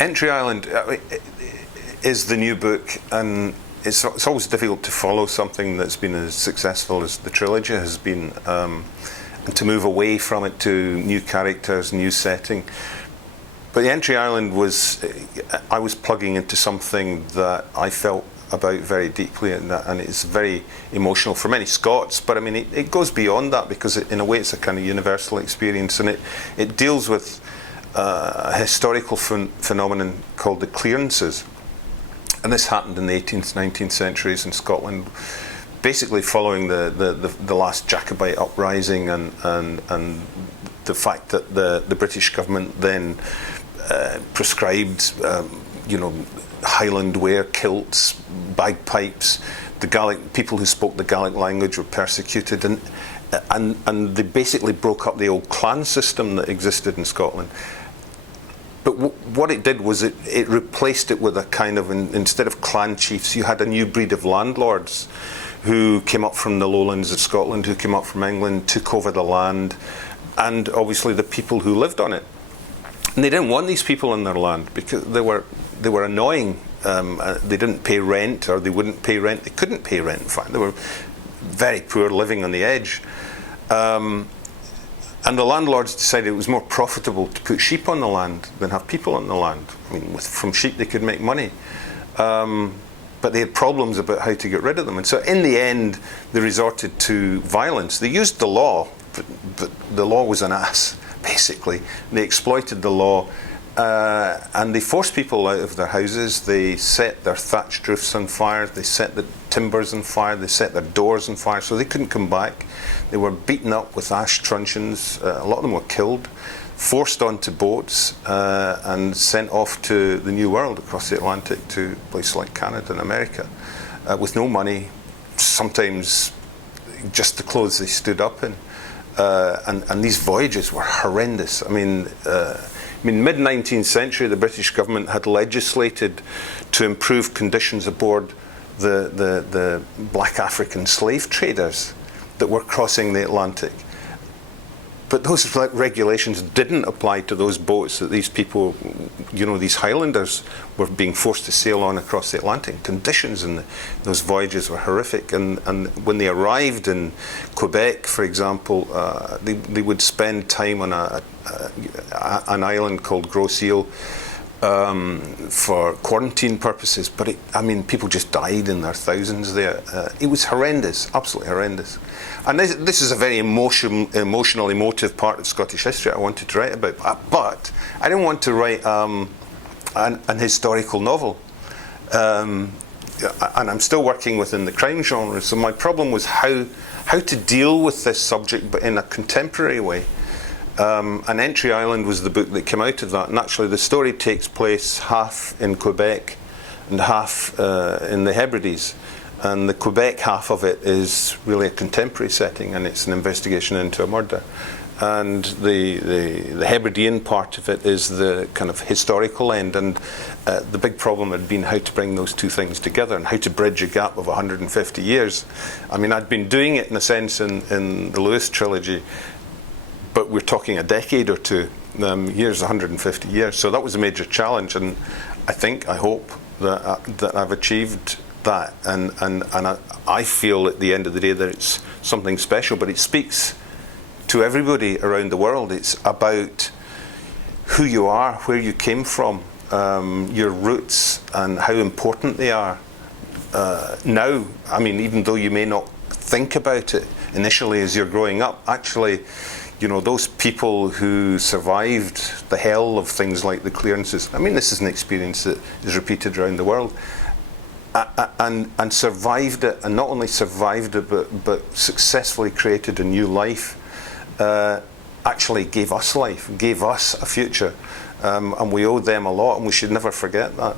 Entry Island is the new book, and it's always difficult to follow something that's been as successful as the trilogy has been, and to move away from it to new characters, new setting. But the Entry Island I was plugging into something that I felt about very deeply, and it's very emotional for many Scots, but I mean it goes beyond that, because in a way it's a kind of universal experience, and it deals with a historical phenomenon called the clearances. And this happened in the 18th, 19th centuries in Scotland, basically following the last Jacobite uprising, and the fact that the British government then prescribed Highland wear, kilts, bagpipes. The Gaelic people who spoke the Gaelic language were persecuted, and they basically broke up the old clan system that existed in Scotland. But what it did was it replaced it with a kind of, instead of clan chiefs, you had a new breed of landlords who came up from the lowlands of Scotland, who came up from England, took over the land, and obviously the people who lived on it. And they didn't want these people in their land because they were annoying. They didn't pay rent, or they wouldn't pay rent. They couldn't pay rent, in fact. They were very poor, living on the edge. And the landlords decided it was more profitable to put sheep on the land than have people on the land. I mean, from sheep they could make money. But they had problems about how to get rid of them. And so in the end, they resorted to violence. They used the law, but the law was an ass, basically. They exploited the law, and they forced people out of their houses. They set their thatched roofs on fire. They set the timbers on fire. They set their doors on fire, so they couldn't come back. They were beaten up with ash truncheons. A lot of them were killed, forced onto boats, and sent off to the New World across the Atlantic to places like Canada and America, with no money, sometimes just the clothes they stood up in. And these voyages were horrendous. I mean, mid-19th century, the British government had legislated to improve conditions aboard the black African slave traders that were crossing the Atlantic. But those regulations didn't apply to those boats that these people, these Highlanders, were being forced to sail on across the Atlantic. Conditions in those voyages were horrific. And when they arrived in Quebec, for example, they would spend time on an island called Gros Isle for quarantine purposes. But people just died in their thousands there. It was horrendous, absolutely horrendous. And this is a very emotional, emotive part of Scottish history I wanted to write about. But I didn't want to write an historical novel. And I'm still working within the crime genre. So my problem was how to deal with this subject, but in a contemporary way. And Entry Island was the book that came out of that. And actually the story takes place half in Quebec and half in the Hebrides. And the Quebec half of it is really a contemporary setting, and it's an investigation into a murder. And the Hebridean part of it is the kind of historical end. And the big problem had been how to bring those two things together and how to bridge a gap of 150 years. I mean, I'd been doing it in a sense in the Lewis trilogy, but we're talking a decade or two. Here's 150 years. So that was a major challenge, and I hope that I've achieved that, and I feel at the end of the day that it's something special, but it speaks to everybody around the world. It's about who you are, where you came from, your roots, and how important they are now. I mean, even though you may not think about it initially as you're growing up, actually, those people who survived the hell of things like the clearances, I mean, this is an experience that is repeated around the world. And survived it, and not only survived it, but successfully created a new life, actually gave us life, gave us a future, and we owe them a lot, and we should never forget that.